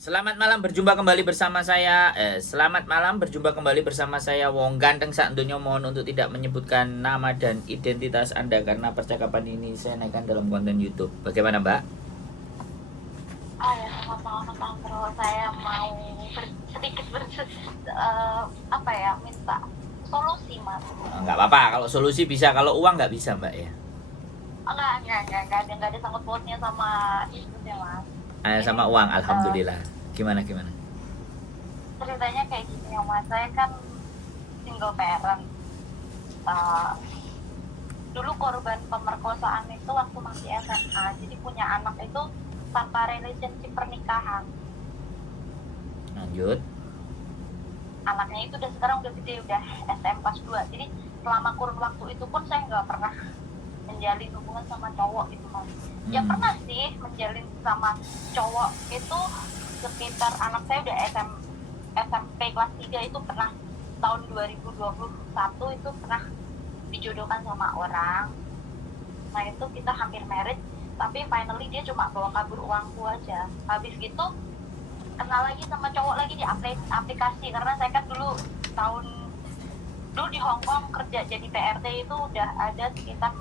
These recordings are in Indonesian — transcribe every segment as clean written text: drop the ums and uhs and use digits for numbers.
Selamat malam berjumpa kembali bersama saya. Selamat malam berjumpa kembali bersama saya Wong Ganteng Sak Donya. Mohon untuk tidak menyebutkan nama dan identitas Anda karena percakapan ini saya naikkan dalam konten YouTube. Bagaimana, Mbak? Ya, selamat malam Bang Bro. Saya mau sedikit minta solusi Mas. Nggak apa-apa. Kalau solusi bisa, kalau uang nggak bisa, Mbak ya. Enggak ada sangkut pautnya sama itu ya Mas. Sama uang, alhamdulillah. Gimana? Ceritanya kayak gini ya Mas. Saya kan single parent. Eh, Dulu korban pemerkosaan itu waktu masih SMA. Jadi punya anak itu tanpa relationship pernikahan. Lanjut. Anaknya itu udah sekarang udah gede, udah SM kelas 2. Jadi selama kurun waktu itu pun saya nggak pernah menjalin hubungan sama cowok itu Mas. Ya pernah sih menjalin sama cowok itu sekitar anak saya udah SMP kelas 3 itu pernah tahun 2021 itu pernah dijodohkan sama orang. Nah itu kita hampir married, tapi finally dia cuma bawa kabur uangku aja. Habis gitu kenal lagi sama cowok lagi di aplikasi, karena saya kan dulu di Hong Kong kerja jadi PRT itu udah ada sekitar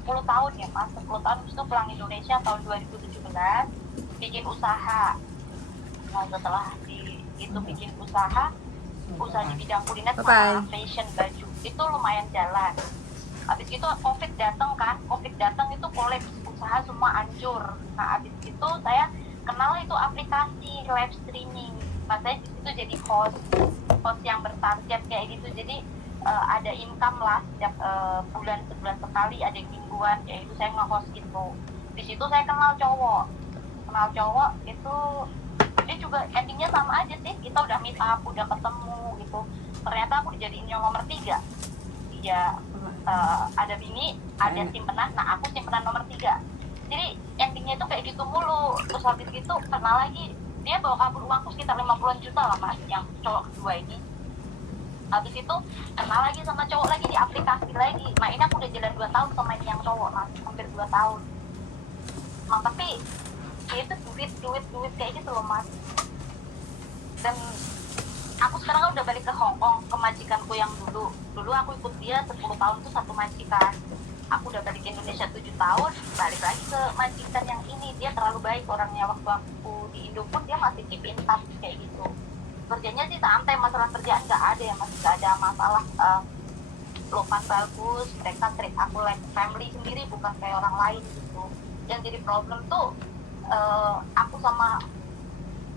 10 tahun ya Mas, 10 tahun. Habis itu pulang Indonesia tahun 2017 bikin usaha. Nah setelah itu bikin usaha di bidang kuliner sama fashion baju itu lumayan jalan. Habis itu covid datang itu kolaps, usaha semua hancur. Nah habis itu saya kenal itu aplikasi live streaming. Nah saya di situ jadi host yang bertarget kayak gitu. Jadi ada income lah setiap sebulan sekali, ada mingguan, yaitu saya nge-host gitu. Di situ saya kenal cowok itu dia juga endingnya sama aja sih, kita udah meet up, udah ketemu gitu. Ternyata aku dijadiin yang nomor 3. Dia ada bini, ada simpenan, nah aku simpenan nomor 3. Jadi endingnya itu kayak gitu mulu. Terus habis gitu kenal lagi, dia bawa kabur uangku sekitar 50-an juta lah Mas, yang cowok kedua ini. Habis itu kenal lagi sama cowok lagi di aplikasi lagi. Nah ini aku udah jalan 2 tahun sama ini yang cowok Mas, hampir 2 tahun. Nah tapi itu duit kayak gitu loh Mas. Dan aku sekarang kan udah balik ke Hong Kong, ke majikanku yang dulu aku ikut dia 10 tahun tuh satu majikan. Aku udah balik ke Indonesia 7 tahun, balik lagi ke majikan yang ini. Dia terlalu baik orangnya. Waktu aku di Indo pun dia masih keep in touch kayak gitu. Kerjanya sih santai, masalah kerjaan nggak ada ya, masih nggak ada masalah. Lopan bagus, mereka treat aku like family sendiri, bukan kayak orang lain gitu. Yang jadi problem tuh aku sama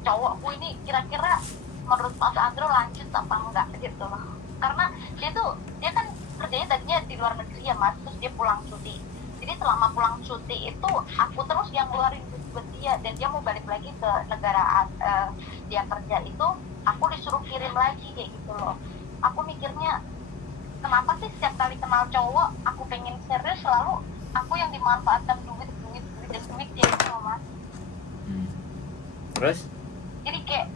cowokku ini kira-kira menurut Mas Andro lanjut apa enggak gitu loh. Karena dia kan kerjanya tadinya di luar negeri ya Mas, terus dia pulang cuti. Jadi selama pulang cuti itu aku terus yang ngeluarin duit buat dia, dan dia mau balik lagi ke negara dia kerja itu, aku disuruh kirim lagi kayak gitu loh. Aku mikirnya kenapa sih setiap kali kenal cowok aku pengen serius, selalu aku yang dimanfaatkan duit dia gitu loh Mas. Terus? Jadi kayak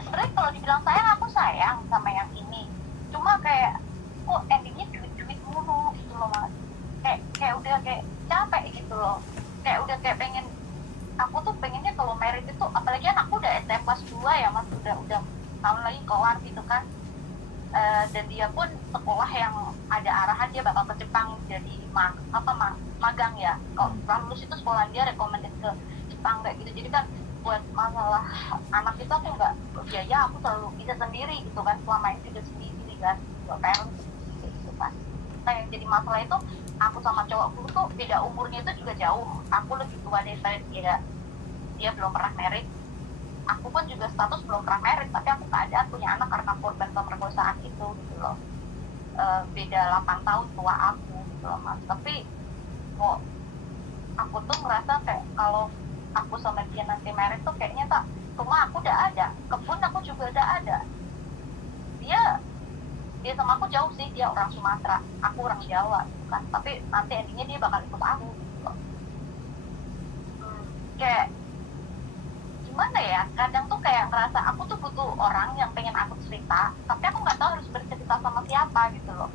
sebenarnya kalau dibilang sayang, aku sayang sama yang ini, cuma kayak kok endingnya duit mulu gitu loh Mas. Kayak udah kayak capek gitu loh. Kayak udah kayak pengen, aku tuh pengennya kalau married itu, apalagi anakku udah SMP kelas 2 ya Mas, udah tahun lagi kelar gitu kan. Dan dia pun sekolah yang ada arahan dia bakal ke Jepang jadi magang ya. Kalau lulus itu sekolah dia recommended ke Jepang kayak gitu. Jadi kan buat masalah anak itu aku nggak biaya, aku selalu bisa sendiri gitu kan, selama ini juga sendiri kan, buat parents gitu kan. Nah yang jadi masalah itu aku sama cowokku tuh beda umurnya itu juga jauh. Aku lebih tua daripada dia belum pernah married. Aku pun juga status belum pernah married, tapi aku keadaan punya anak karena korban pemerkosaan itu gitu loh. Beda 8 tahun tua aku gitu loh Mas. Tapi kok aku tuh ngerasa kayak kalau aku sama dia nanti married tuh kayaknya tak, rumah aku udah ada, kebun aku juga udah ada. Dia sama aku jauh sih, dia orang Sumatera, aku orang Jawa gitu kan. Tapi nanti endingnya dia bakal ikut aku gitu loh. Kayak gimana ya, kadang tuh kayak ngerasa aku tuh butuh orang yang pengen aku cerita, tapi aku nggak tahu harus bercerita sama siapa gitu loh.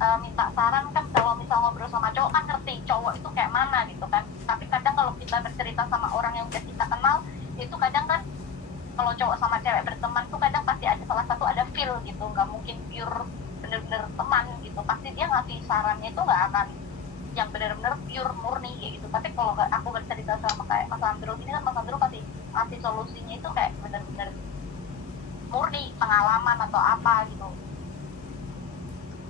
Minta saran kan, kalau misal ngobrol sama cowok kan ngerti cowok itu kayak mana gitu kan. Tapi kadang kalau kita bercerita sama orang yang udah kita kenal, itu kadang kan kalau cowok sama cewek berteman tuh kadang pasti ada salah satu ada feel gitu, nggak mungkin pure bener-bener teman gitu, pasti dia ngasih sarannya itu nggak akan yang bener-bener pure murni kayak gitu. Tapi kalau aku bercerita sama kayak Mas Andrew ini kan, Mas Andrew pasti ngasih solusinya itu kayak bener-bener murni pengalaman atau apa gitu.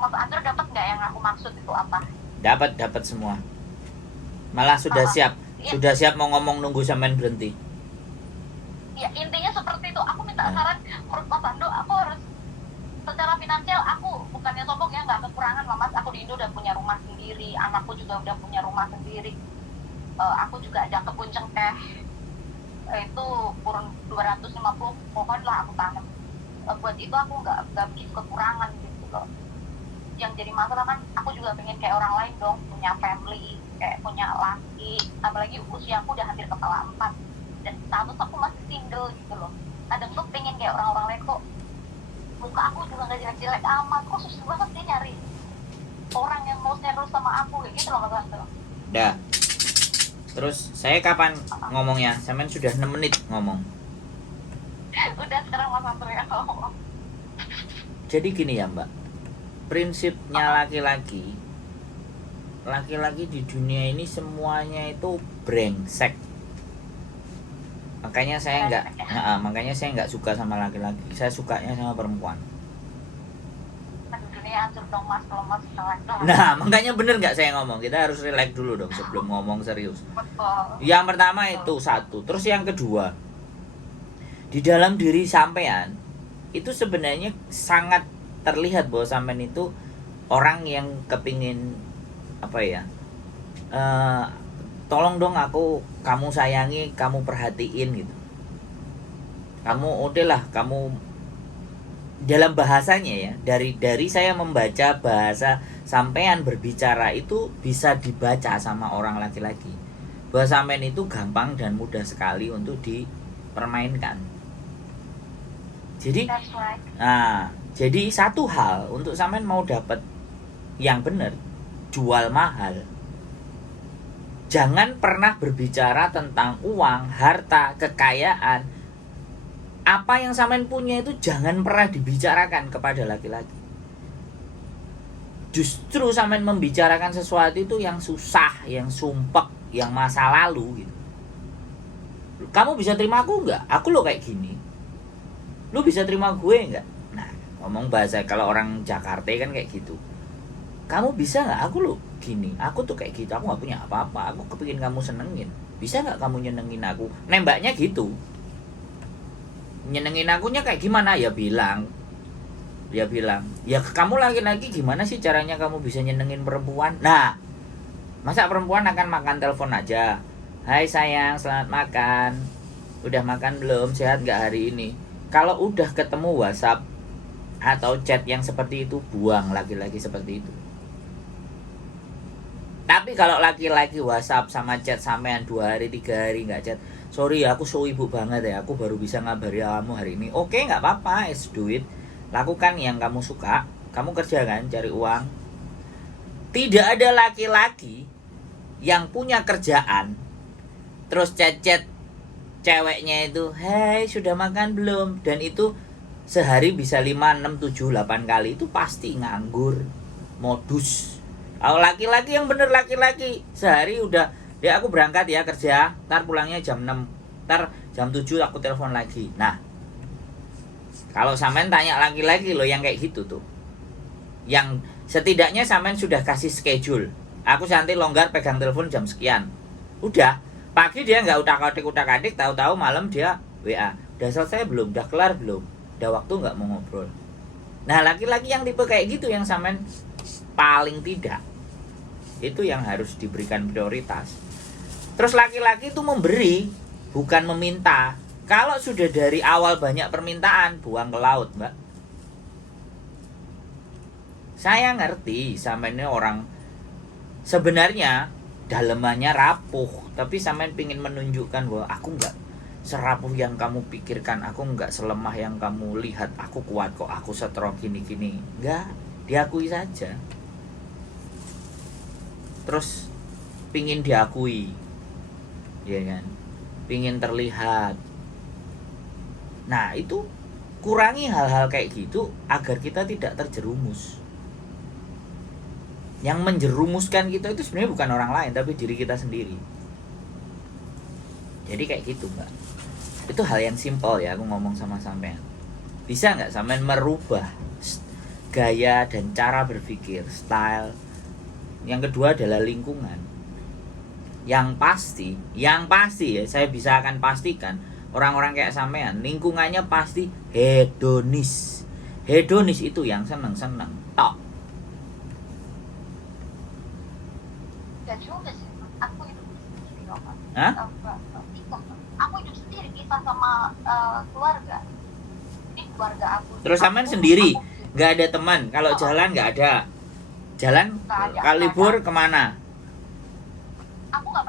Mas Andrew dapat nggak yang aku maksud itu apa? Dapat semua. Malah sudah siap. Iya. Sudah siap mau ngomong nunggu sampean berhenti. Ya intinya seperti itu. Aku minta saran menurut Mas Ando, aku harus secara finansial, aku bukannya sombong ya, nggak kekurangan lah Mas. Aku di Indo udah punya rumah sendiri, anakku juga udah punya rumah sendiri. Aku juga ada kebun cengkeh, itu kurun 250 pohon lah aku tanam. Buat itu aku nggak begitu kekurangan gitu loh. Yang jadi masalah kan aku juga pengen kayak orang lain dong, punya family, kayak punya laki, apalagi usia aku udah hampir kepala 4 dan status aku masih single gitu loh. Kadang tuh pengen kayak orang-orang lain, kok muka aku juga gak jelek-jelek amat, kok susah banget sih nyari orang yang mau serius sama aku kayak gitu loh Mas Anto. Dah. Terus saya kapan ngomongnya? Sampean sudah 6 menit ngomong. Udah sekarang Mas Anto ya ngomong. Jadi gini ya Mbak, prinsipnya laki-laki di dunia ini semuanya itu brengsek. Makanya saya nggak suka sama laki-laki. Saya sukanya sama perempuan. Dunia hancur dong Mas, kalau Mas relax dong. Nah, makanya bener nggak saya ngomong. Kita harus relax dulu dong sebelum ngomong serius. Betul. Yang pertama itu satu. Terus yang kedua, di dalam diri sampean itu sebenarnya sangat terlihat bahwa sampean itu orang yang kepingin apa ya? Tolong dong kamu sayangi, kamu perhatiin gitu. Kamu udahlah, kamu dalam bahasanya ya, dari saya membaca bahasa sampean berbicara itu bisa dibaca sama orang laki-laki bahwa sampean itu gampang dan mudah sekali untuk dipermainkan. Jadi That's right. jadi satu hal untuk sampean mau dapat yang benar, jual mahal. Jangan pernah berbicara tentang uang, harta, kekayaan. Apa yang sampean punya itu jangan pernah dibicarakan kepada laki-laki. Justru sampean membicarakan sesuatu itu yang susah, yang sumpek, yang masa lalu gitu. Kamu bisa terima aku enggak? Aku lo kayak gini. Lu bisa terima gue enggak? Nah, ngomong bahasa kalau orang Jakarta kan kayak gitu. Kamu bisa nggak? Aku lo gini, aku tuh kayak gitu, aku nggak punya apa-apa, aku kepingin kamu senengin, bisa nggak kamu nyenengin aku? Nembaknya gitu. Nyenengin akunya kayak gimana? Ya bilang, ya kamu laki-laki gimana sih caranya kamu bisa nyenengin perempuan? Nah, masa perempuan akan makan telepon aja, hai sayang selamat makan, udah makan belum, sehat nggak hari ini? Kalau udah ketemu WhatsApp atau chat yang seperti itu, buang laki-laki seperti itu. Tapi kalau laki-laki WhatsApp sama chat sampean 2 hari 3 hari nggak chat, sorry aku so ibu banget ya, aku baru bisa ngabari kamu hari ini. Oke, nggak apa-apa, it's do it. Lakukan yang kamu suka, kamu kerja kan, cari uang. Tidak ada laki-laki yang punya kerjaan terus chat-chat ceweknya itu, hey sudah makan belum? Dan itu sehari bisa 5, 6, 7, 8 kali, itu pasti nganggur, modus. Kalau laki-laki yang bener laki-laki, sehari udah, ya aku berangkat ya kerja, ntar pulangnya jam 6, ntar jam 7 aku telepon lagi. Nah, kalau sampean tanya laki-laki lo yang kayak gitu tuh, yang setidaknya sampean sudah kasih schedule, aku nanti longgar pegang telepon jam sekian. Udah, pagi dia nggak utak-atik, tahu-tahu malam dia WA, udah selesai belum, udah kelar belum, udah waktu nggak mau ngobrol. Nah, laki-laki yang tipe kayak gitu yang sampean paling tidak, itu yang harus diberikan prioritas. Terus laki-laki itu memberi, bukan meminta. Kalau sudah dari awal banyak permintaan, buang ke laut, Mbak. Saya ngerti sampean ini orang sebenarnya dalemannya rapuh, tapi sampean pingin menunjukkan bahwa aku nggak serapuh yang kamu pikirkan, aku nggak selemah yang kamu lihat, aku kuat kok, aku strong gini-gini. Nggak, diakui saja. Terus pingin diakui, ya kan, pingin terlihat, Nah, itu kurangi hal-hal kayak gitu agar kita tidak terjerumus. Yang menjerumuskan kita itu sebenarnya bukan orang lain, tapi diri kita sendiri. Jadi kayak gitu, Mbak. Itu hal yang simpel ya aku ngomong sama sampean. Bisa nggak sampean merubah gaya dan cara berpikir, style? Yang kedua adalah lingkungan. Yang pasti ya saya bisa akan pastikan orang-orang kayak sampean lingkungannya pasti hedonis. Hedonis itu yang seneng-seneng tok. Ya juga sih, aku hidup sendiri kok, Mas. Hah? Aku hidup sendiri, kita sama keluarga. Ini keluarga aku. Terus sampean sendiri, nggak ada teman. Kalau jalan nggak ada. Jalan kalau libur kemana? Aku nggak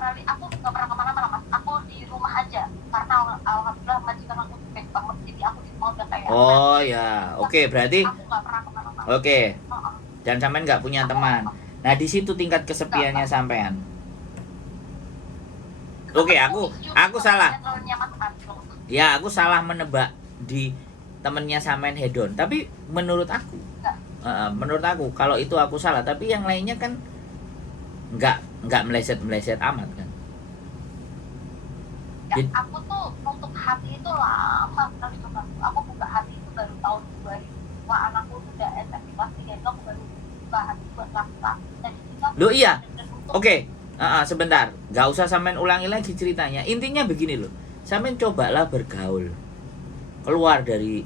pernah kemana-mana, Mas. Aku di rumah aja karena alhamdulillah majikan aku baik banget, jadi aku di rumah udah kayak Oh ya, oke, berarti aku nggak pernah kemana-mana. oke. Dan sampean nggak punya teman. Nah, di situ tingkat kesepiannya sampean. Oke, aku salah. Ya, aku salah menebak di temennya sampean hedon. Tapi menurut aku kalau itu aku salah. Tapi yang lainnya kan nggak meleset amat kan. Ya, aku tuh untuk hati itu lama sekali, Mas. Aku buka hati itu baru tahun 2000. Wah, anakku sudah SMP kelas 3 itu aku baru buka hati buat laki-laki. Dan itu aku Loh iya. bener-bener Oke, sebentar. Nggak usah sampean ulangi lagi ceritanya. Intinya begini loh. Sampean cobalah bergaul. Keluar dari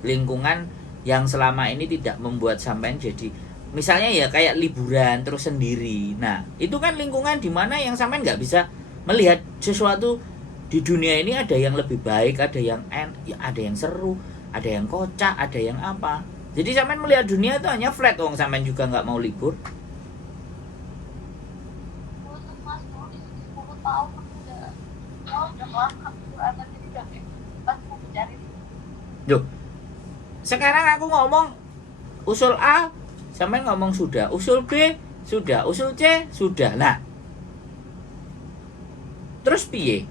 lingkungan yang selama ini tidak membuat sampean jadi, misalnya ya kayak liburan terus sendiri. Nah, itu kan lingkungan di mana yang sampean nggak bisa melihat sesuatu di dunia ini. Ada yang lebih baik, ada yang ada yang seru, ada yang kocak, ada yang apa. Jadi sampean melihat dunia itu hanya flat. Wong sampean juga nggak mau libur. Mas, dulu di sini 10 tahun aku udah lama Quran, jadi udah pas mau mencari. Loh, sekarang aku ngomong usul A, sampean ngomong sudah, usul B sudah, usul C sudah. Nah, terus piye?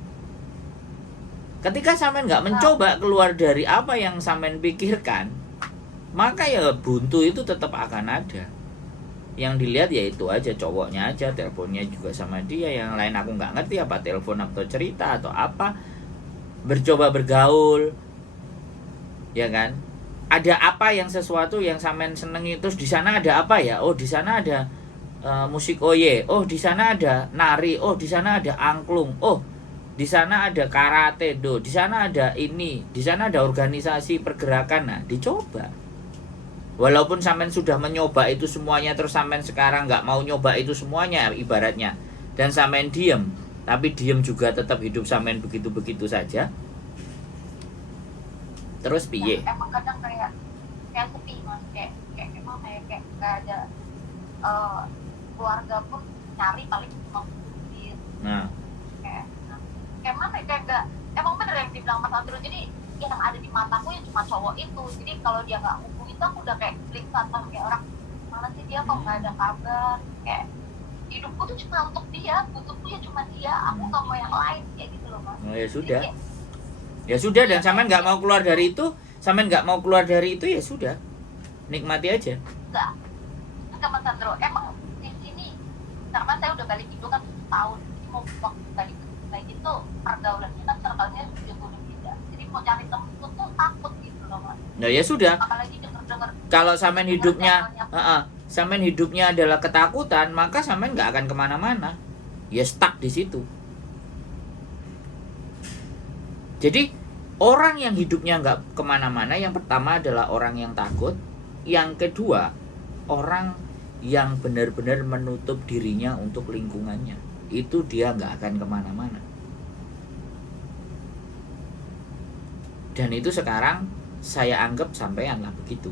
Ketika sampean nggak mencoba keluar dari apa yang sampean pikirkan, maka ya buntu itu tetap akan ada. Yang dilihat ya itu aja, cowoknya aja, teleponnya juga sama dia. Yang lain aku nggak ngerti apa telepon atau cerita atau apa. Bercoba bergaul, ya kan? Ada apa yang sesuatu yang sampean senengi, terus di sana ada apa ya? Oh, di sana ada musik oye. Oh, di sana ada nari. Oh, di sana ada angklung. Oh, di sana ada karate do. Di sana ada ini. Di sana ada organisasi pergerakan. Nah, dicoba. Walaupun sampean sudah menyoba itu semuanya, terus sampean sekarang nggak mau nyoba itu semuanya ibaratnya, dan sampean diem, tapi diem juga tetap hidup sampean begitu-begitu saja. Terus piye? Emang kadang kayak sepi, Mas. Kayak emang kayak nggak ada keluarga pun cari paling cuma duit. Nah, kayak mana kayak nggak, emang bener yang dibilang Mas Andrew. Jadi yang ada di mataku ya cuma cowok itu. Jadi kalau dia nggak hubungi itu aku udah kayak gelisah, kayak orang mana sih dia kok nggak ada kabar. Kayak hidupku tuh cuma untuk dia, butuhku ya cuma dia, aku nggak mau yang lain, kayak gitu loh, Mas. oh, ya sudah. Jadi, Ya sudah, dan sampean nggak mau keluar dari itu, ya sudah. Nikmati aja. enggak Mas Andrew, emang di sini karena saya udah balik itu kan setahun, jadi mau waktu balik itu pergaulan kita circle-nya sudah beda. Jadi mau cari temen tuh takut gitu loh, Mas. Nah, ya sudah. Apalagi denger Kalau sampean hidupnya adalah ketakutan, maka sampean nggak akan kemana-mana. Ya stuck di situ. Jadi orang yang hidupnya nggak kemana-mana, yang pertama adalah orang yang takut. Yang kedua, orang yang benar-benar menutup dirinya untuk lingkungannya. Itu dia nggak akan kemana-mana. Dan itu sekarang saya anggap sampean lah begitu.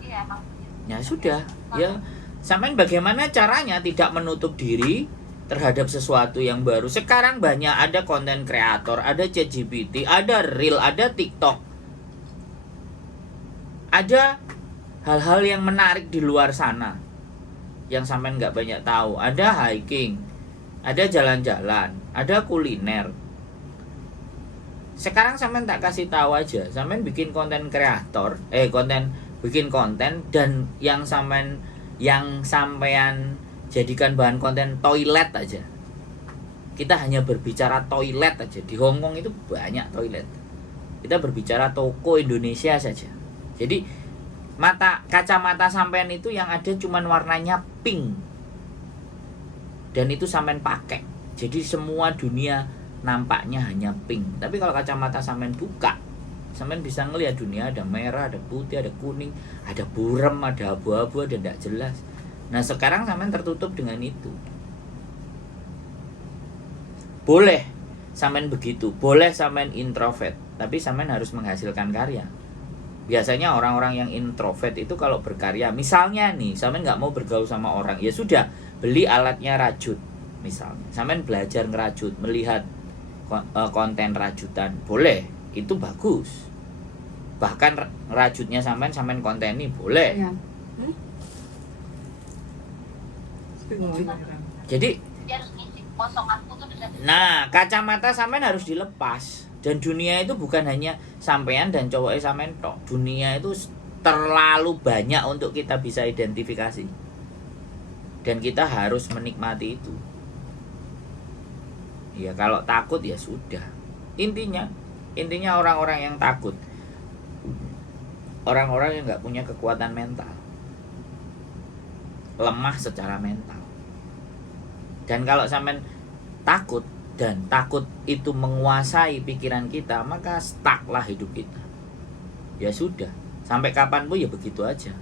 Iya, emang. Ya sudah, ya sampean bagaimana caranya tidak menutup diri terhadap sesuatu yang baru. Sekarang banyak ada konten kreator, ada ChatGPT, ada Reel, ada TikTok. Ada hal-hal yang menarik di luar sana yang sampean nggak banyak tahu. Ada hiking, ada jalan-jalan, ada kuliner. Sekarang sampean tak kasih tahu aja, sampean bikin konten kreator, bikin konten dan yang sampean jadikan bahan konten toilet aja. Kita hanya berbicara toilet aja. Di Hong Kong itu banyak toilet. Kita berbicara toko Indonesia saja. Jadi kacamata sampean itu yang ada cuman warnanya pink. Dan itu sampean pakai. Jadi semua dunia nampaknya hanya pink. Tapi kalau kacamata sampean buka, sampean bisa ngelihat dunia ada merah, ada putih, ada kuning, ada buram, ada abu-abu, ada tidak jelas. Nah sekarang sampean tertutup dengan itu. Boleh sampean begitu, boleh sampean introvert, tapi sampean harus menghasilkan karya. Biasanya orang-orang yang introvert itu kalau berkarya, misalnya nih, sampean nggak mau bergaul sama orang, ya sudah, beli alatnya rajut, misalnya. Sampean belajar ngerajut, melihat konten rajutan, boleh, itu bagus. Bahkan rajutnya sampean konten ini boleh. Ya. Jadi, Dia harus ngisi kosonganku tuh dengan nah kacamata sampean harus dilepas. Dan dunia itu bukan hanya sampean dan cowoknya sampean tok. Dunia itu terlalu banyak untuk kita bisa identifikasi. Dan kita harus menikmati itu. Ya kalau takut ya sudah. Intinya orang-orang yang takut, orang-orang yang nggak punya kekuatan mental, lemah secara mental. Dan kalau sampean takut dan takut itu menguasai pikiran kita, maka stucklah hidup kita. Ya sudah, sampai kapanpun ya begitu aja.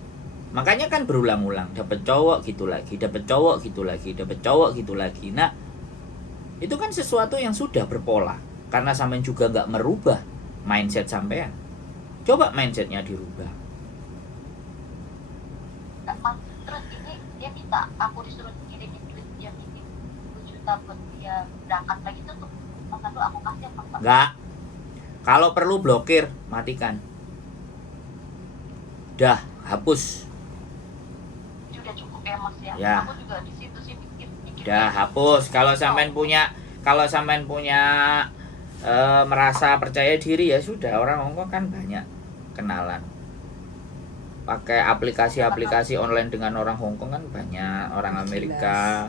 Makanya kan berulang-ulang, dapat cowok gitu lagi, dapat cowok gitu lagi, dapat cowok gitu lagi. Nah, itu kan sesuatu yang sudah berpola. Karena sampean juga nggak merubah mindset sampean. Coba mindsetnya dirubah. terus ini dia minta aku disuruh kirimin duit dia bikin 10 juta buat dia berangkat lagi tuh masa tuh aku kasih apa enggak? Nggak. Kalau perlu blokir, matikan. Dah, hapus. Ini udah cukup ya mas ya. Ya. Aku juga di situ sih mikir Dah, hapus. Kalau sampean punya merasa percaya diri ya sudah, orang Hongkong kan banyak kenalan. Pakai aplikasi-aplikasi online dengan orang Hongkong kan banyak, orang Amerika.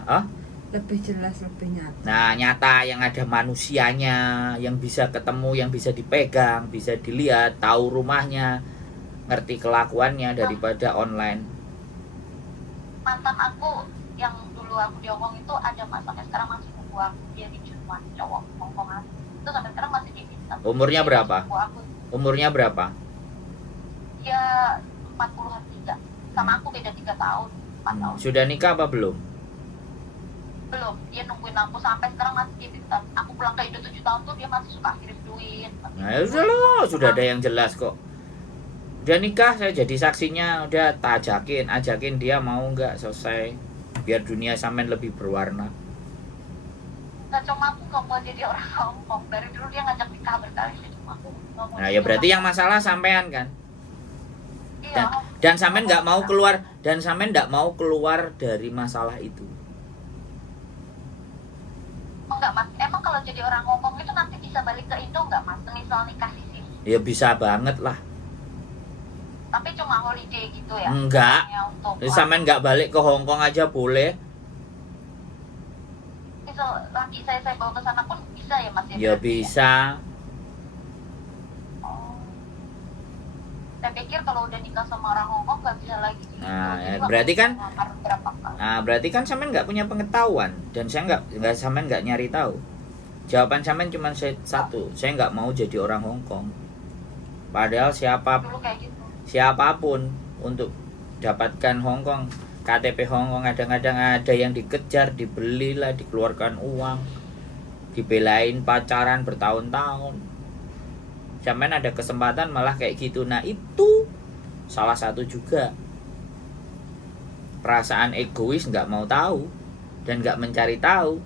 Lebih jelas, lebih nyata. Nah, nyata yang ada manusianya, yang bisa ketemu, yang bisa dipegang, bisa dilihat, tahu rumahnya, ngerti kelakuannya daripada online. mantan aku yang dulu aku di Hongkong itu ada mas sampai sekarang masih nunggu aku, dia di Jerman, cowok Hongkongan itu sampai sekarang masih di Vietnam. Umurnya Dia berapa? nunggu aku. Umurnya berapa? Dia 40-an 3 sama aku beda 3 tahun 4 tahun. Sudah nikah apa belum? Belum, dia nungguin aku sampai sekarang masih di Vietnam. Aku pulang ke Indo 7 tahun tuh dia masih suka kirim duit. Nah, ya sudah loh, sudah ada yang jelas kok. Udah nikah, saya jadi saksinya, udah tak ajakin dia mau nggak, selesai. Biar dunia sampean lebih berwarna. Nah, cuma aku nggak mau jadi orang Hongkong. Dari dulu dia ngajak nikah berkali-kali, cuma aku nggak mau. Nah, jadi ya berarti orang yang masalah sampean kan. Iya. Dan sampean nggak mau keluar dari masalah itu. Enggak mas, emang kalau jadi orang Hongkong itu nanti bisa balik ke Indo nggak mas? Misal nikah di sini, Ya bisa banget lah. tapi cuma holiday gitu ya? Enggak. Hanya untuk Sampean nggak balik ke Hong Kong aja boleh. misal laki saya bawa ke sana pun bisa ya mas? Ya Berarti bisa. Oh. Saya pikir kalau udah nikah sama orang Hongkong nggak bisa lagi gitu. Nah, Jadi ya, berarti kan- harus berapa kali? Nah, berarti kan sampean nggak punya pengetahuan dan saya sampean nggak nyari tahu. Jawaban sampean cuma satu, saya nggak mau jadi orang Hong Kong. Padahal Dulu kayak gitu. siapapun untuk dapatkan Hong Kong, KTP Hong Kong kadang-kadang ada yang dikejar, dibelilah, dikeluarkan uang, dibelain pacaran bertahun-tahun. Sampean ada kesempatan malah kayak gitu. Nah, itu salah satu juga perasaan egois, nggak mau tahu dan nggak mencari tahu,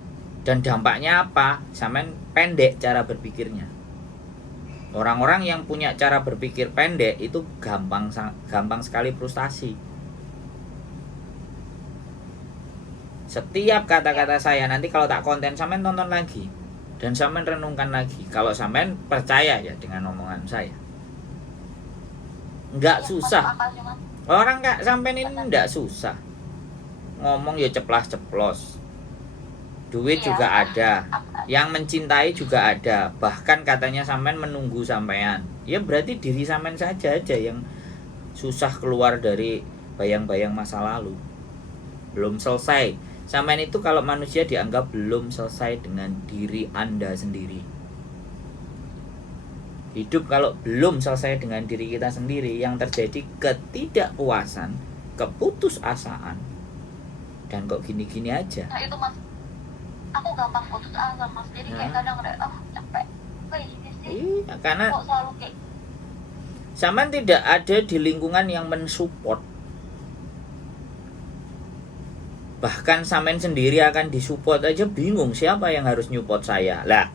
dan dampaknya apa? Sampean pendek cara berpikirnya. Orang-orang yang punya cara berpikir pendek itu gampang sekali frustasi. Setiap kata-kata saya nanti kalau tak konten sampean tonton lagi. Dan sampean renungkan lagi, kalau sampean percaya ya dengan omongan saya, nggak Iya, susah. masuk akal sih, Mas. Orang nggak sampean ini nggak susah. Ngomong ya ceplas-ceplos. Duit Iya. juga ada. Apa- Yang mencintai juga ada. Bahkan katanya sampean menunggu sampean. Ya berarti diri sampean saja aja yang susah keluar dari bayang-bayang masa lalu. Belum selesai. Sampean itu kalau manusia dianggap belum selesai dengan diri Anda sendiri. Hidup kalau belum selesai dengan diri kita sendiri, yang terjadi ketidakpuasan, keputusasaan, dan kok gini-gini aja. Nah itu Mas, aku gampang putus asa Mas. Jadi kayak kadang udah capek. Kayak gini sih. Iya, karena Kok selalu kayak sampean tidak ada di lingkungan yang mensupport. Bahkan sampean sendiri akan disupport aja bingung siapa yang harus nyupport saya. Lah,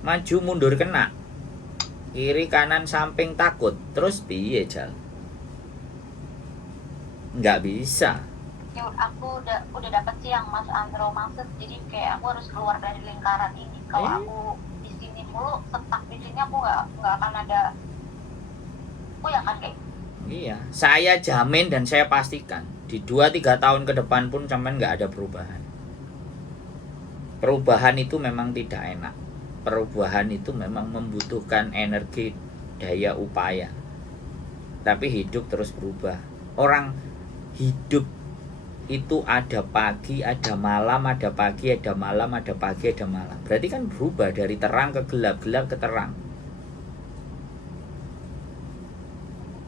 maju mundur kena, kiri kanan samping takut, terus piye Jal? Nggak bisa. ya aku udah dapet sih yang Mas Andro maksud. Jadi kayak aku harus keluar dari lingkaran ini. Kalau aku di sini mulu stuck di sini, aku nggak akan ada. Aku yang akan kayak Iya, saya jamin dan saya pastikan di 2-3 tahun ke depan pun sampean nggak ada perubahan. Perubahan itu memang tidak enak. Perubahan itu memang membutuhkan energi, daya upaya. Tapi hidup terus berubah. Orang hidup itu ada pagi, ada malam, ada pagi, ada malam, ada pagi, ada malam. Berarti kan berubah dari terang ke gelap, gelap ke terang.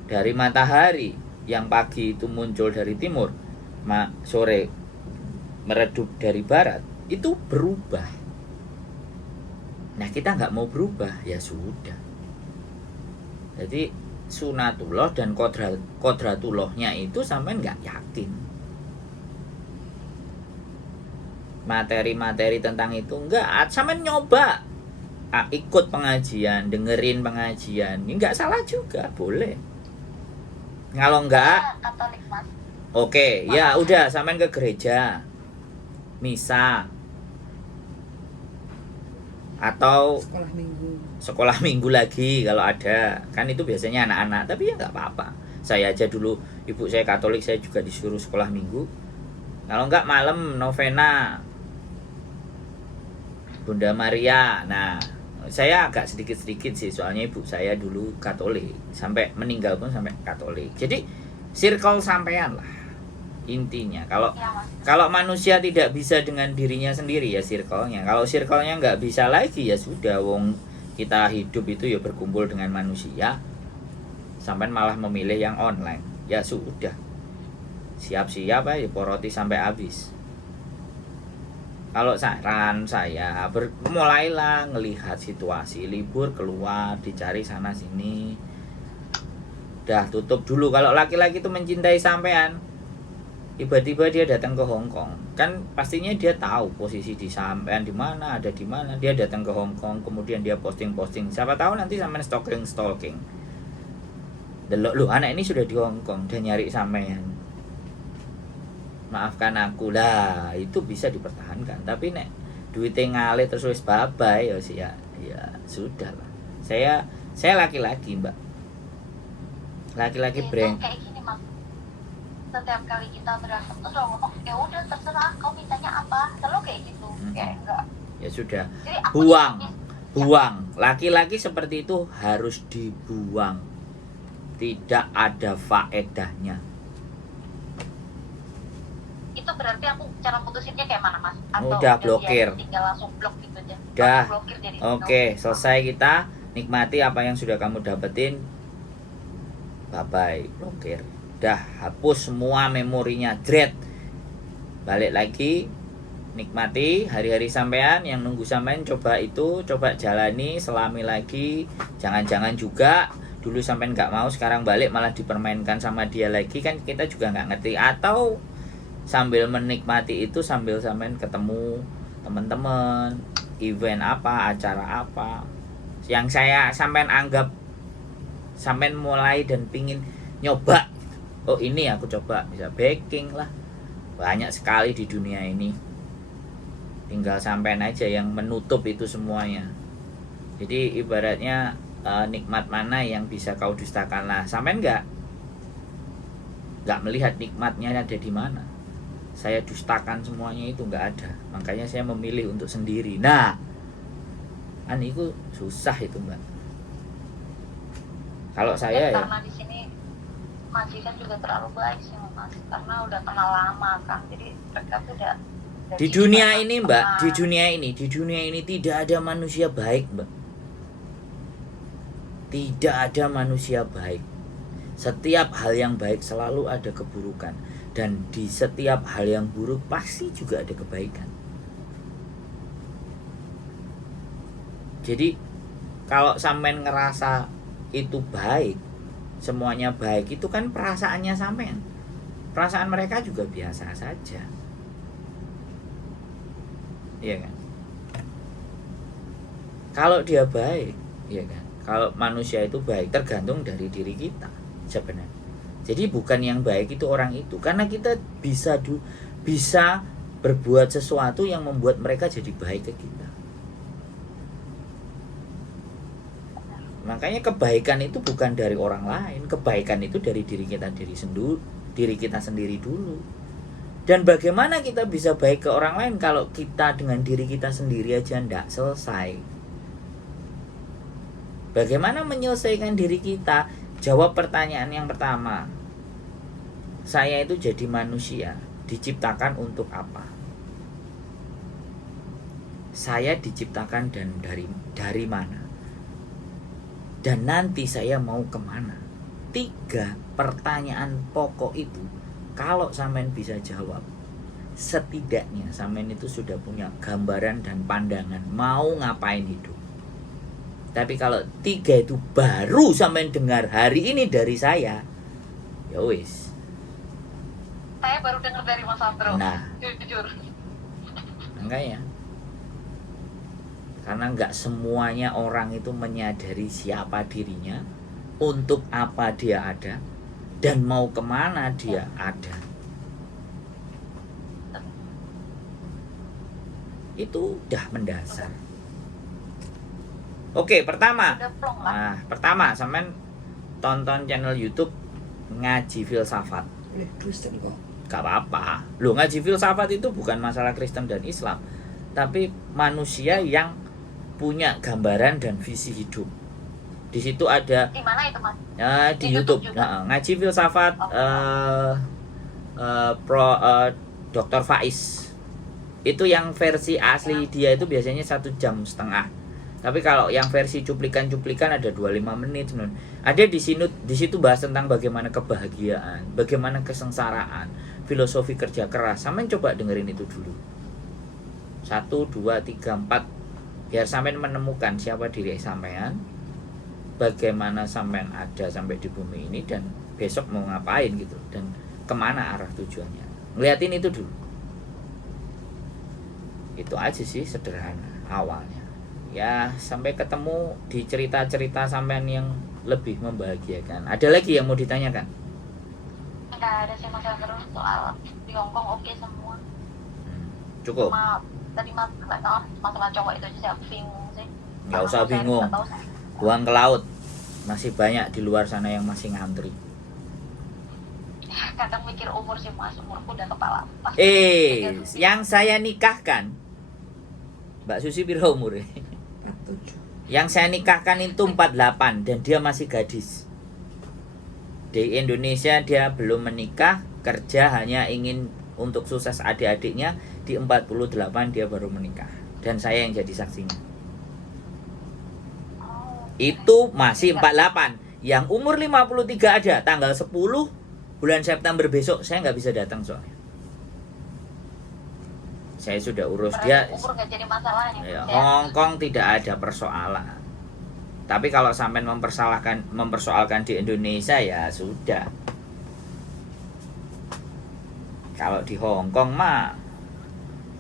Dari matahari yang pagi itu muncul dari timur, sore meredup dari barat, itu berubah. Nah kita nggak mau berubah, ya sudah. Jadi sunatullah dan kodratullahnya itu sampai nggak yakin. Materi-materi tentang itu nggak, sampai nyoba ikut pengajian, dengerin pengajian, ini nggak salah juga, boleh. Kalau enggak, Katolik Mas. oke, ya udah sampean ke gereja, misa, atau sekolah minggu lagi kalau ada. Kan itu biasanya anak-anak, tapi ya nggak apa-apa. Saya aja dulu, ibu saya Katolik, saya juga disuruh sekolah minggu. Kalau enggak malam novena Bunda Maria. Nah, saya agak sedikit-sedikit sih, soalnya ibu saya dulu Katolik, sampai meninggal pun sampai Katolik. Jadi circle sampean lah intinya. Iya, Mas. Kalau manusia tidak bisa dengan dirinya sendiri ya circle-nya. Kalau circle-nya nggak bisa lagi ya sudah, wong kita hidup itu ya berkumpul dengan manusia. Sampean malah memilih yang online. Ya sudah. Siap-siap aja poroti sampai habis. Kalau saran saya, mulailah ngelihat situasi, libur keluar, dicari sana sini. Udah tutup dulu. Kalau laki-laki itu mencintai sampean, tiba-tiba dia datang ke Hong Kong, kan pastinya dia tahu posisi di sampean di mana, ada di mana. Dia datang ke Hong Kong, kemudian dia posting. Siapa tahu nanti sampean stalking. Delok lu, anak ini sudah di Hong Kong, dia nyari sampean. Maafkan aku lah, itu bisa dipertahankan. Tapi nek duitnya ngalir terus wis bye-bye ya sih ya sudah lah. Saya laki-laki, Mbak. Laki-laki Itu breng. kayak gini Mas. Setiap kali kita berantem tuh selalu ngomong, ya udah terserah kau mintanya apa. Selalu kayak gitu. Kayak enggak. Ya sudah. Jadi aku Buang. Laki-laki seperti itu harus dibuang. Tidak ada faedahnya. itu berarti aku cara putusinnya kayak mana Mas? Atau Udah blokir. Tinggal langsung blok gitu aja. Udah. Langsung blokir dari Oke, selesai kita. Nikmati apa yang sudah kamu dapetin. Bye-bye, blokir. Udah, hapus semua memorinya, dread. Balik lagi, nikmati hari-hari sampean. Yang nunggu sampean coba jalani, selami lagi. Jangan-jangan juga dulu sampean nggak mau, sekarang balik malah dipermainkan sama dia lagi, kan kita juga nggak ngerti. Atau sambil menikmati itu, sambil sampean ketemu teman-teman, event apa, acara apa yang saya sampean anggap sampean mulai dan pingin nyoba. Oh ini aku coba, bisa baking lah, banyak sekali di dunia ini. tinggal sampean aja yang menutup itu semuanya. Jadi ibaratnya nikmat mana yang bisa kau dustakan. Nah, sampean nggak melihat nikmatnya ada di mana. Saya dustakan semuanya itu nggak ada. Makanya saya memilih untuk sendiri. Nah, kan itu susah itu, Mbak. Kalau saya ya, karena di sini majikan juga terlalu baik sih Mas, karena udah kenal lama kan, jadi mereka tuh udah di dunia ini Mbak, di dunia ini tidak ada manusia baik, Mbak. Tidak ada manusia baik. Setiap hal yang baik selalu ada keburukan, dan di setiap hal yang buruk pasti juga ada kebaikan. Jadi kalau sampean ngerasa itu baik, semuanya baik, itu kan perasaannya sampean. Perasaan mereka juga biasa saja. Iya kan? Kalau dia baik, iya kan? Kalau manusia itu baik tergantung dari diri kita sebenarnya. Jadi bukan yang baik itu orang itu, karena kita bisa berbuat sesuatu yang membuat mereka jadi baik ke kita. Makanya kebaikan itu bukan dari orang lain, kebaikan itu dari diri kita sendiri dulu. Dan bagaimana kita bisa baik ke orang lain kalau kita dengan diri kita sendiri aja ndak selesai? Bagaimana menyelesaikan diri kita? Jawab pertanyaan yang pertama. Saya itu jadi manusia, diciptakan untuk apa? Saya diciptakan dan dari mana? Dan nanti saya mau kemana? 3 pertanyaan pokok itu, kalau sampean bisa jawab, setidaknya sampean itu sudah punya gambaran dan pandangan mau ngapain hidup. Tapi kalau 3 itu baru sampean dengar hari ini dari saya, ya wis. Saya baru dengar dari Mas Andro. Nah, jujur. Makanya, karena nggak semuanya orang itu menyadari siapa dirinya, untuk apa dia ada, dan mau kemana dia ada. Itu udah mendasar. Oke, pertama. Udah plong lah. Nah, pertama sampean tonton channel YouTube Ngaji Filsafat. Oleh Kristen kok. Gak apa-apa. Loh, ngaji filsafat itu bukan masalah Kristen dan Islam, tapi manusia yang punya gambaran dan visi hidup. Di situ ada Di mana itu Mas? di YouTube. juga? Ngaji filsafat Dr. Faiz. Itu yang versi asli dia itu biasanya 1,5 jam. Tapi kalau yang versi cuplikan-cuplikan ada 25 menit. Ada di situ bahas tentang bagaimana kebahagiaan, bagaimana kesengsaraan, filosofi kerja keras. Sampean coba dengerin itu dulu. 1, 2, 3, 4. Biar sampean menemukan siapa diri sampean, bagaimana sampean ada sampai di bumi ini, dan besok mau ngapain gitu, dan kemana arah tujuannya. Ngeliatin itu dulu. Itu aja sih sederhana awalnya. Ya, sampai ketemu di cerita-cerita sampean yang lebih membahagiakan. Ada lagi yang mau ditanyakan? Nggak ada sih Mas Andro, soal di Hongkong oke semua. Cukup. Tadi Mas nggak tahu masalah cowok itu aja saya bingung sih. Nggak usah bingung. Buang ke laut. Masih banyak di luar sana yang masih ngantri. Kadang mikir umur sih Mas, umurku udah kepala. Yang saya nikahkan, Mbak Susi piro umur? 47. Yang saya nikahkan itu 48 dan dia masih gadis. Di Indonesia dia belum menikah, kerja hanya ingin untuk sukses adik-adiknya. Di 48 dia baru menikah, dan saya yang jadi saksinya. Itu masih 48. Yang umur 53 ada, tanggal 10 bulan September besok saya nggak bisa datang soalnya. Saya sudah urus dia. Umur nggak jadi masalah Ya, Hongkong tidak ada persoalan. Tapi kalau sampai mempersoalkan di Indonesia, ya sudah. Kalau di Hongkong mah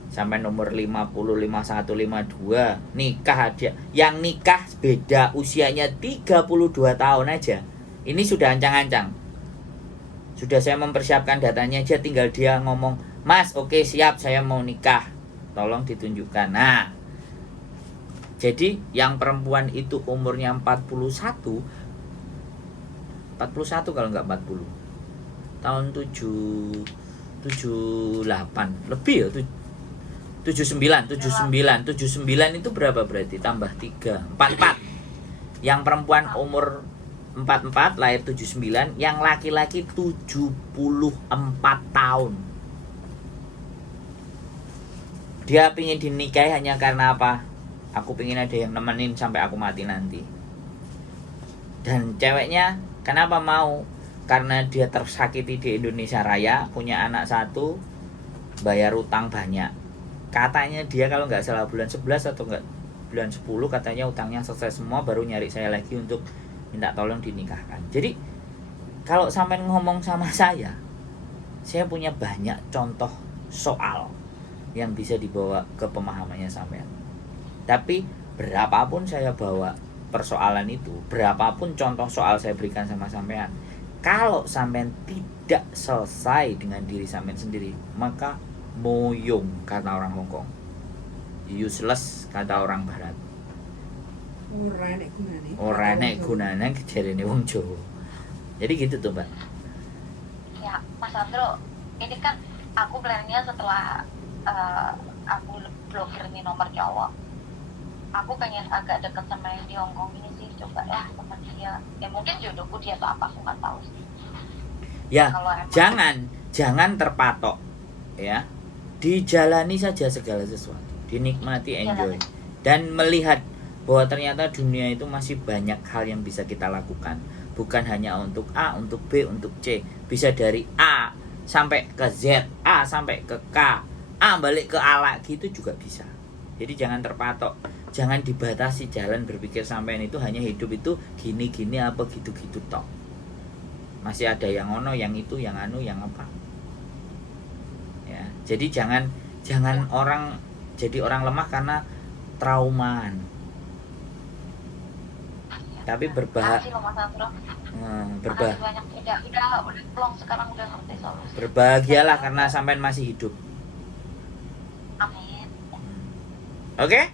sampai nomor 50, 51, 52 nikah aja. Yang nikah beda usianya 32 tahun aja. Ini sudah ancang-ancang. Sudah saya mempersiapkan datanya aja, tinggal dia ngomong, "Mas, oke siap, saya mau nikah." Tolong ditunjukkan. Nah, jadi yang perempuan itu umurnya 41 kalau nggak 40. Tahun 78 lebih ya, 79 itu berapa berarti? Tambah 3, 44. Yang perempuan umur 44 lahir 79, yang laki-laki 74 tahun. Dia pingin dinikahi hanya karena apa? Aku pingin ada yang nemenin sampai aku mati nanti. Dan ceweknya kenapa mau? Karena dia tersakiti di Indonesia Raya, punya anak 1, bayar utang banyak. Katanya dia kalau nggak salah bulan 11 atau nggak bulan 10 katanya utangnya selesai semua, baru nyari saya lagi untuk minta tolong dinikahkan. Jadi kalau sampai ngomong sama saya punya banyak contoh soal yang bisa dibawa ke pemahamannya sampean. Tapi berapapun saya bawa persoalan itu, berapapun contoh soal saya berikan sama sampean, kalau sampean tidak selesai dengan diri sampean sendiri, maka moyong kata orang Hongkong, useless kata orang Barat, ora nek gunane jarene wong Jawa. Jadi gitu tuh, Mbak. Ya, Mas Andro, ini kan aku planningnya setelah aku blokir nih nomor cowok, aku pengen agak deket sama yang di Hongkong ini sih, coba ya teman dia, ya mungkin jodohku dia atau apa, aku nggak tahu sih. Ya, Kalau emang- jangan terpatok, ya. Dijalani saja segala sesuatu, dinikmati, enjoy, dan melihat bahwa ternyata dunia itu masih banyak hal yang bisa kita lakukan, bukan hanya untuk A, untuk B, untuk C, bisa dari A sampai ke Z, A sampai ke K, A balik ke A lagi, itu juga bisa. Jadi jangan terpatok, jangan dibatasi jalan berpikir sampean itu hanya hidup itu gini-gini apa gitu-gitu tok. Masih ada yang ono, yang itu, yang anu, yang apa. Ya, jadi jangan orang jadi orang lemah karena traumaan. Tapi Makasih loh Mas Andro. berbah Makasih banyak. Udah plong sekarang, udah ngerti solusi. berbahagialah karena sampean masih hidup. Amin. Oke?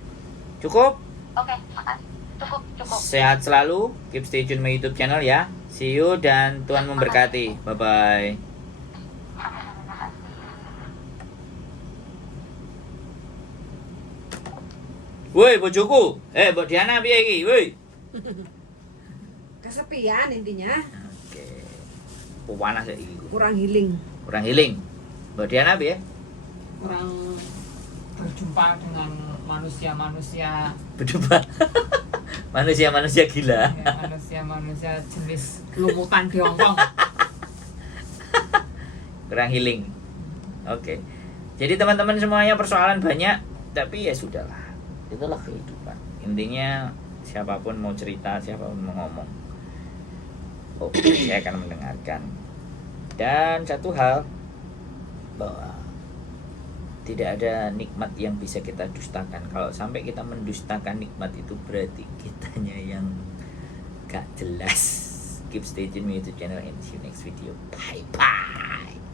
Cukup? Oke, makasih. Cukup. Sehat selalu, keep stay tune my YouTube channel ya. See you dan Tuhan memberkati. Bye bye. Amin, makasih. Woi bojoku, Mbok Diana piye iki? Woi. Kesepian intinya, Oke. Panas ya iki. kurang healing. Kurang healing. Mbok Diana piye? Kurang berjumpa dengan manusia-manusia, Berdebat. Manusia gila. ya, manusia-manusia jenis lumutan di Hongkong. Kurang healing. Oke. Jadi teman-teman semuanya persoalan banyak, tapi ya sudahlah. Itulah kehidupan. Intinya siapapun mau cerita, siapapun mau ngomong, oke, saya akan mendengarkan. Dan satu hal, bahwa tidak ada nikmat yang bisa kita dustakan. Kalau sampai kita mendustakan nikmat itu berarti kitanya yang gak jelas. Keep stay tune with YouTube channel and see you next video. Bye bye.